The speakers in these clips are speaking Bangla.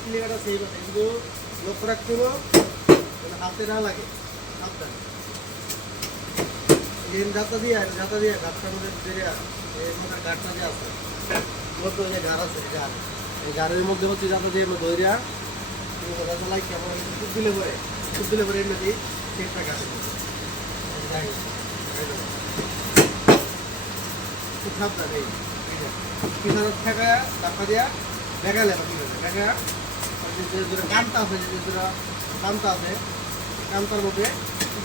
ক্লিয়ারটা সেই কথা কিন্তু লক্ষ্য রাখতে হবে হাতে না লাগে সাবধান যাতা দিয়ে গাছটার মধ্যে এর মধ্যে গাছটা দিয়ে আছে মধ্যে যে গাছ আছে গাছ এই গাড়ির মধ্যে হচ্ছে যাতা দিয়ে দইরা লাই কেমন খুব দিলে পরে এমনি সেটটা কাটে খুব সাবধান এই কিনার থাকা ধাক্কা দিয়া দেখালে দেখা কামটা আছে কামটা আছে কামটার মধ্যে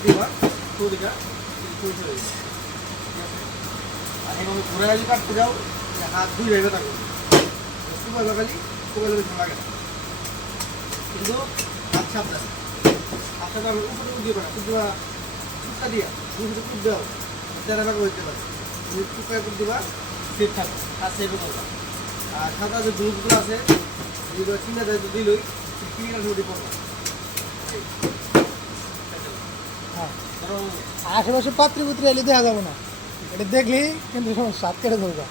দিবা ছুরিটা আর এভাবে ঘুরে যদি কাটতে যাও হাত দুই ভাইবে থাকবে কুমাইবা খালি কুমাইলে বেশি লাগে না কিন্তু হাত সাবধান হাতটা আমি উপরে দিয়ে পারা কিন্তু টুকা দিয়া দুটো টুক দেওয়া তেরা ভাগ হইতে পারে তুমি টুকায় করে দিবা সেফ থাকবে আর সেফে করবা আর সাদা যে দুধগুলো আছে যেগুলো চিনা দেয় দিলই ক্লিয়ার নদী পড়বা আশেপাশে পাত্রী পুত্রী এলে দেখা যাবে না, এটা দেখলেই কিন্তু সমস্যা হাত কেটে ধরবা।